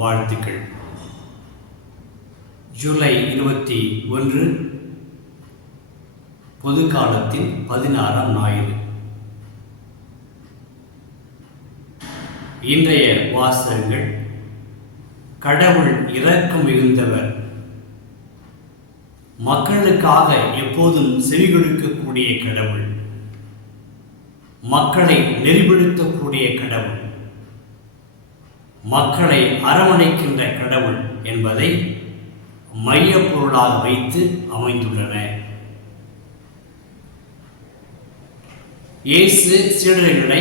வாழ்த்துக்கள். ஜூலை இருபத்தி ஒன்று பொது காலத்தின் பதினாறாம் ஞாயிறு இன்றைய வாசகங்கள் கடவுள் இரக்கம் மிகுந்தவர். மக்களுக்காக எப்போதும் செவிகொடுக்கக்கூடிய கடவுள். மக்களை நெறிப்படுத்தக்கூடிய கடவுள். மக்களை அரவணைக்கின்ற கடவுள் என்பதை மையப்பொருளாக வைத்து அமைந்துள்ளன. இயேசு சீடர்களை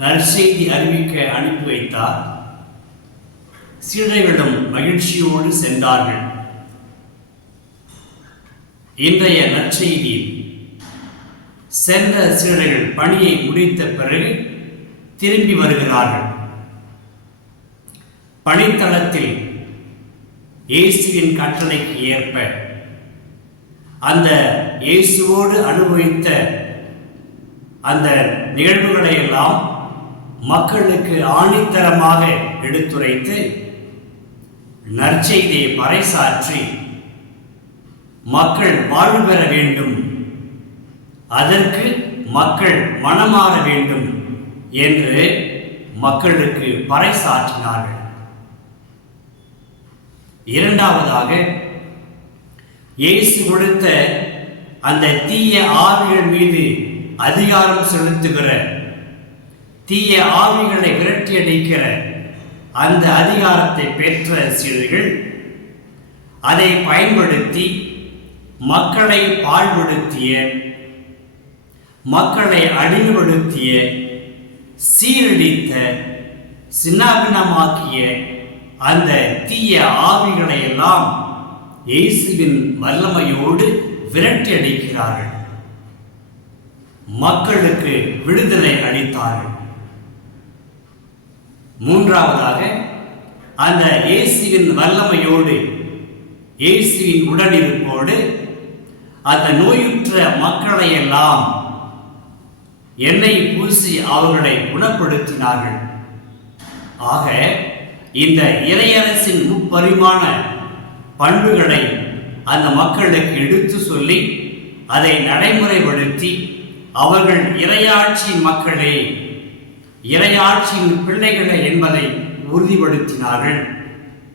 நற்செய்தி அறிவிக்க அனுப்பி வைத்தார். சீடர்களும் மகிழ்ச்சியோடு சென்றார்கள். இன்றைய நற்செய்தியில் சென்ற சீடர்கள் பணியை முடித்த பிறகு திரும்பி வருகிறார்கள். பணித்தளத்தில் இயேசுவின் கட்டளைக்கு ஏற்ப அந்த இயேசுவோடு அனுபவித்த அந்த நிகழ்வுகளை எல்லாம் மக்களுக்கு ஆணித்தரமாக எடுத்துரைத்து நற்செய்தியை பறைசாற்றி மக்கள் வாழ்வு பெற வேண்டும். அதற்கு மக்கள் மனமாற வேண்டும் என்று மக்களுக்கு பறைசாற்றினார்கள். இரண்டாவதாக இயேசு கொடுத்த அந்த தீய ஆவிகள் மீது அதிகாரம் செலுத்துகிற தீய ஆவிகளை விரட்டி அடிக்கிற அந்த அதிகாரத்தை பெற்ற சீடர்கள் அதை பயன்படுத்தி மக்களை பாழ்படுத்திய மக்களை அழிவுபடுத்திய சீரழித்த சின்னாபின்னமாக்கிய அந்த தீய ஆவிகளை எல்லாம் இயேசுவின் வல்லமையோடு விரட்டி அடிக்கிறார்கள். மக்களுக்கு விடுதலை அளித்தார்கள். மூன்றாவதாக அந்த இயேசுவின் வல்லமையோடு இயேசுவின் உடனிருப்போடு அந்த நோயுற்ற மக்களை எல்லாம் எண்ணெய் பூசி அவர்களை குணப்படுத்தினார்கள். ஆக இந்த இறையரசின் முப்பரிமாண பண்புகளை அந்த மக்களுக்கு எடுத்து சொல்லி அதை நடைமுறைப்படுத்தி அவர்கள் இறையாட்சி மக்களே இறையாட்சியின் பிள்ளைகளே என்பதை உறுதிப்படுத்தினார்கள்.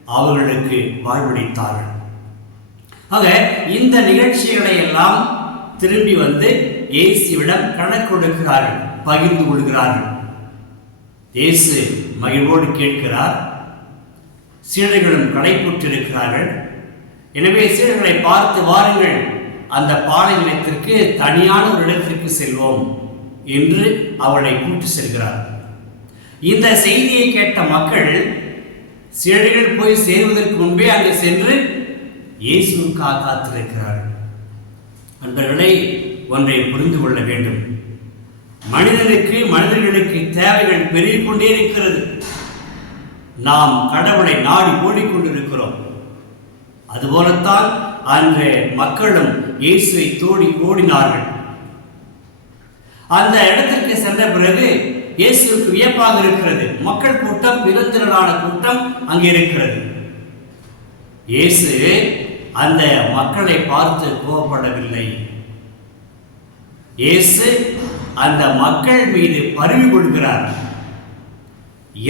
அவர்களுக்கு வாழ்வளித்தார்கள். ஆக இந்த நிகழ்ச்சிகளை எல்லாம் திரும்பி வந்து இயேசுவிடம் கணக்கு கொடுக்கிறார்கள் பகிர்ந்து கொள்கிறார்கள். இயேசு மகிழ்வோடு கேட்கிறார் சீடர்களும் கடைப்புற்றிருக்கிறார்கள் எனவே சீடர்களை பார்த்து வாருங்கள். அந்த பாலைநிலத்திற்கு தனியான ஒரு இடத்திற்கு செல்வோம் என்று அவளை கூட்டு செல்கிறார். இந்த செய்தியை கேட்ட மக்கள் சீடர்கள் போய் சேருவதற்கு முன்பே அங்கே சென்று இயேசுவுக்காக காத்திருக்கிறார்கள். அன்பர்களை ஒன்றை புரிந்து கொள்ள வேண்டும். மனிதனுக்கு மனிதர்களுக்கு தேவைகள் பெருகிக் கொண்டே இருக்கிறது. நாம் கடவுளை நாடி ஓடிக்கொண்டிருக்கிறோம். அதுபோலத்தான் அன்று மக்களும் இயேசுவை தோடி ஓடினார்கள். அந்த இடத்திற்கு சென்ற பிறகு இயேசுவுக்கு வியப்பாக இருக்கிறது. மக்கள் கூட்டம் பெருந்திரளான கூட்டம் அங்கே இருக்கிறது. இயேசு அந்த மக்களை பார்த்து கோபப்படவில்லை. இயேசு அந்த மக்கள் மீது பருவி கொள்கிறார்.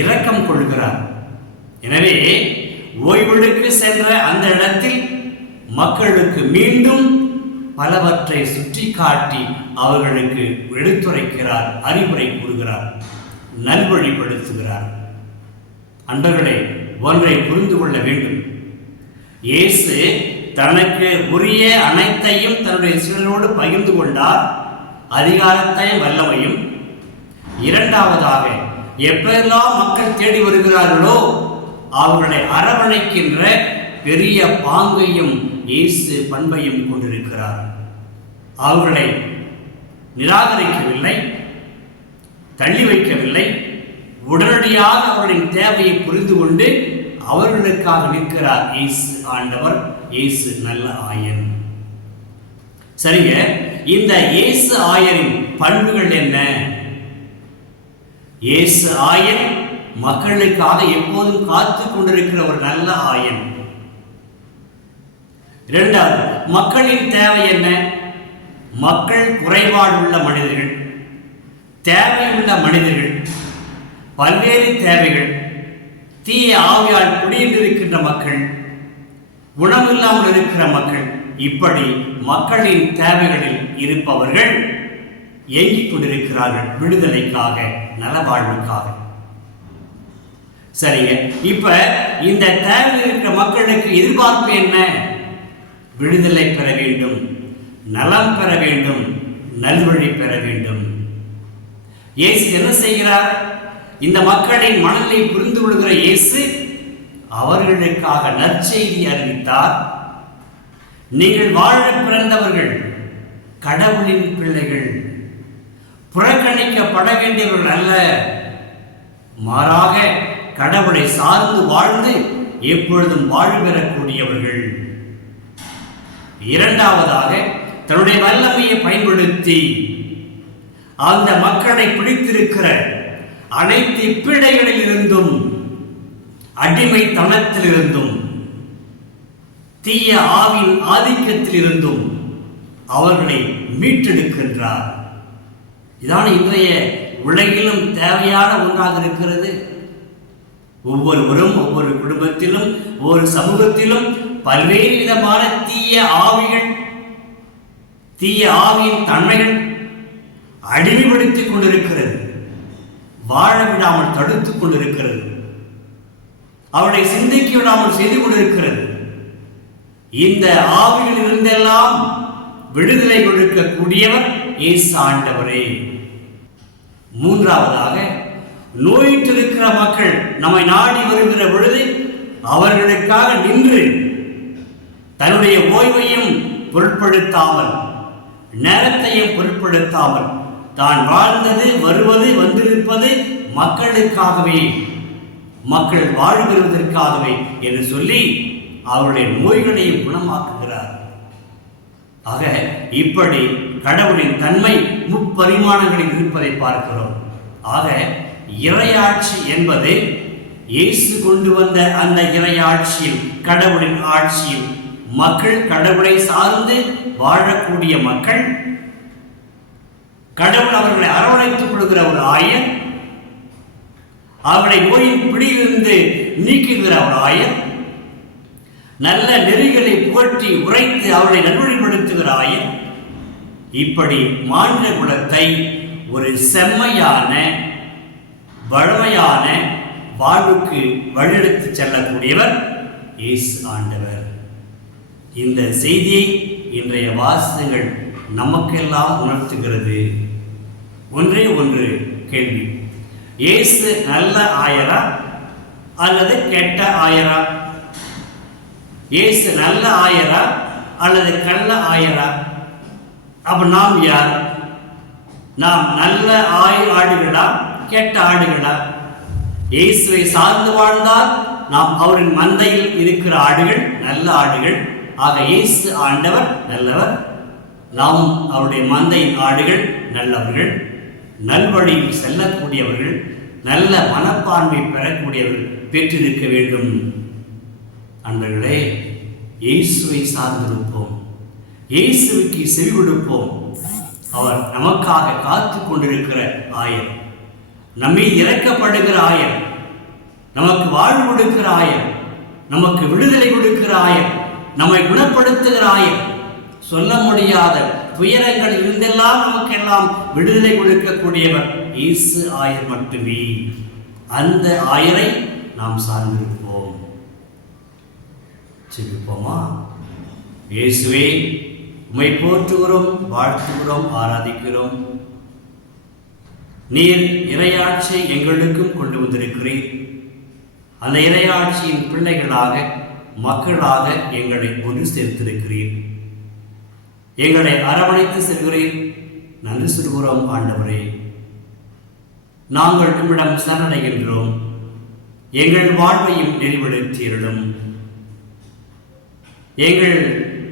இரக்கம் கொள்கிறார். எனவே ஓய்வெடுக்கு சென்ற அந்த இடத்தில் மக்களுக்கு மீண்டும் பலவற்றை சுற்றி காட்டி அவர்களுக்கு எடுத்துரைக்கிறார் அறிவுரை கூறுகிறார் நல்வழிப்படுத்துகிறார். அன்பர்களே ஒன்றை புரிந்து கொள்ள வேண்டும். இயேசு தனக்கு உரிய அனைத்தையும் தன்னுடைய சீடரோடு பகிர்ந்து கொண்டார் அதிகாரத்தையும் வல்லமையும். இரண்டாவதாக எப்பெல்லாம் மக்கள் தேடி வருகிறார்களோ அவர்களை அரவணைக்கின்ற பெரிய பாங்கையும் இயேசு பண்பையும் கொண்டிருக்கிறார். அவர்களை நிராகரிக்கவில்லை தள்ளி வைக்கவில்லை. உடனடியாக அவர்களின் தேவையை புரிந்து கொண்டு அவர்களுக்காக நிற்கிறார் இயேசு ஆண்டவர் இயேசு நல்ல ஆயன். சரிங்க இந்த இயேசு ஆயரின் பண்புகள் என்ன? இயேசு ஆயன் மக்களுக்காக எப்போதும் காத்து கொண்டிருக்கிற ஒரு நல்ல ஆயன். இரண்டாவது மக்களின் தேவை என்ன? மக்கள் குறைபாடுள்ள மனிதர்கள் தேவையுள்ள மனிதர்கள் பல்வேறு தேவைகள் தீய ஆவியால் குடியிருக்கின்ற மக்கள் குணமில்லாமல் இருக்கிற மக்கள் இப்படி மக்களின் தேவைகளில் இருப்பவர்கள் இயங்கிக் கொண்டிருக்கிறார்கள் விடுதலைக்காக நலவாழ்வுக்காக. சரிங்க. இப்ப இந்த தேவையில் இருக்கிற மக்களுக்கு எதிர்பார்ப்பு என்ன? விடுதலை பெற வேண்டும் நலம் பெற வேண்டும் நல்வழி பெற வேண்டும். இயேசு என்ன செய்கிறார்? இந்த மக்களின் மனநிலை புரிந்து கொள்கிற இயேசு அவர்களுக்காக நற்செய்தி அறிவித்தார். நீங்கள் வாழ பிறந்தவர்கள் கடவுளின் பிள்ளைகள் புறக்கணிக்கப்பட வேண்டியவர்கள் அல்ல. மாறாக கடவுளை சார்ந்து வாழ்ந்து எப்பொழுதும் வாழ்வு பெறக்கூடியவர்கள் இரண்டாவதாக தன்னுடைய வல்லமையை பயன்படுத்தி அந்த மக்களை பிடித்திருக்கிற அனைத்து பிழைகளில் இருந்தும் அடிமைத்தனத்தில் இருந்தும் தீய ஆவின் ஆதிக்கத்தில் இருந்தும் அவர்களை மீட்டெடுக்கின்றார். இதான் இன்றைய உலகிலும் தேவையான ஒன்றாக இருக்கிறது. ஒவ்வொருவரும் ஒவ்வொரு குடும்பத்திலும் ஒவ்வொரு சமூகத்திலும் பல்வேறு விதமான தீய ஆவிகள் தீய ஆவியின் தன்மைகள் அடிமைப்படுத்திக் கொண்டிருக்கிறது. வாழ விடாமல் தடுத்துக் கொண்டிருக்கிறது. அவளை சிந்திக்க விடாமல் செய்து கொண்டிருக்கிறது. இந்த ஆவியில் இருந்தெல்லாம் விடுதலை கொடுக்கக்கூடியவர் இயேசு ஆண்டவரே. மூன்றாவதாக நோயிட்டிருக்கிற மக்கள் நம்மை நாடி வருகிற பொழுது அவர்களுக்காக நின்று தன்னுடைய ஓய்வையும் பொருட்படுத்தாமல் நேரத்தையும் பொருட்படுத்தாமல் தான் வாழ்ந்தது வருவது வந்திருப்பது மக்களுக்காகவே மக்கள் வாழ்கிறதற்காகவே என்று சொல்லி அவருடைய நோய்களையும் குணமாக்குகிறார். ஆக இப்படி கடவுளின் தன்மை முப்பரிமாணங்களில் இருப்பதை பார்க்கிறோம். ஆக இறையாட்சி என்பது இயேசு கொண்டு வந்த அந்த இறையாட்சியில் கடவுளின் ஆட்சியில். மக்கள் கடவுளை சார்ந்து வாழக்கூடிய மக்கள் கடவுள் அவர்களை அரவணைத்துக் கொள்கிற ஒரு ஆயர் அவர்களை நோயின் பிடியிலிருந்து நீக்குகிற ஒரு ஆயர் நல்ல நெறிகளை புகட்டி உரைத்து அவளை நல்வழிப்படுத்துகிற ஆயர். இப்படி மாநில குலத்தை ஒரு செம்மையான வளமையான வாழ்வுக்கு வழிநடத்தி செல்லக்கூடியவர் இயேசு ஆண்டவர். இந்த செய்தியை இன்றைய வாசகங்கள் நமக்கெல்லாம் உணர்த்துகிறது. ஒன்றே ஒன்று கேள்வி. இயேசு நல்ல ஆயரா அல்லது கெட்ட ஆயரா? இயேசு நல்ல ஆயரா அல்லது கள்ள ஆயரா? அப்ப நாம் யார்? நாம் நல்ல ஆய் ஆடுகளா? கெட்ட ஆடுகளா? இயேசுவை சார்ந்து வாழ்ந்தால் நாம் அவரின் மந்தையில் இருக்கிற ஆடுகள் நல்ல ஆடுகள். ஆக இயேசு ஆண்டவர் நல்லவர். நாம் அவருடைய மந்தையின் ஆடுகள் நல்லவர்கள். நல்வழியில் செல்லக்கூடியவர்கள். நல்ல மனப்பான்மை பெறக்கூடியவர்கள் பெற்றிருக்க வேண்டும். அன்பர்களே இயேசுவை சார்ந்திருப்போம் இயேசுவுக்கு செவி கொடுப்போம். அவர் நமக்காக காத்து கொண்டிருக்கிற ஆயர். நம்மை இறக்கப்படுகிற ஆயர். நமக்கு வாழ்வு கொடுக்கிற ஆயர். நமக்கு விடுதலை கொடுக்கிற ஆயர். நம்மை குணப்படுத்துகிற ஆயர். சொல்ல முடியாத துயரங்கள் இருந்தெல்லாம் நமக்கெல்லாம் விடுதலை கொடுக்கக்கூடியவர் இயேசு ஆயர் மட்டுமே. அந்த ஆயரை நாம் சார்ந்திருப்போம். சிரிப்போமா இயேசுவே உம்மை போற்றுகிறோம் வாழ்த்துகிறோம் ஆராதிக்கிறோம். நீர் இறையாட்சி எங்களுக்கும் கொண்டு வந்திருக்கிறீர். அந்த இறையாட்சியின் பிள்ளைகளாக மக்களாக எங்களை ஒன்று சேர்த்திருக்கிறீர். எங்களை அரவணைத்து செல்கிறீர். நன்றி சொல்கிறோம் ஆண்டவரே. நாங்கள் உம்மிடம் சரணடைகின்றோம் எங்கள் வாழ்வையும் நெறிப்படுத்தீரிடும் எங்கள்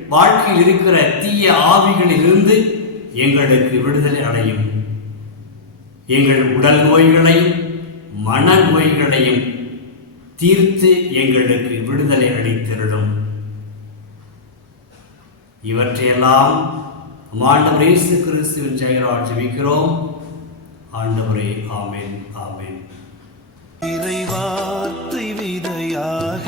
வாழ்க்கையில் இருக்கிற தீய ஆவிகளிலிருந்து எங்களுக்கு விடுதலை அடையும். எங்கள் உடல் நோய்களையும் மன நோய்களையும் தீர்த்து எங்களுக்கு விடுதலை அளித்திருடும் இவற்றையெல்லாம் ஆண்டவர் இயேசு கிறிஸ்துவின் செயலால் ஜெபிக்கிறோம். ஆண்டவரே ஆமேன் ஆமேன். இறைவார்த்தை விதையாக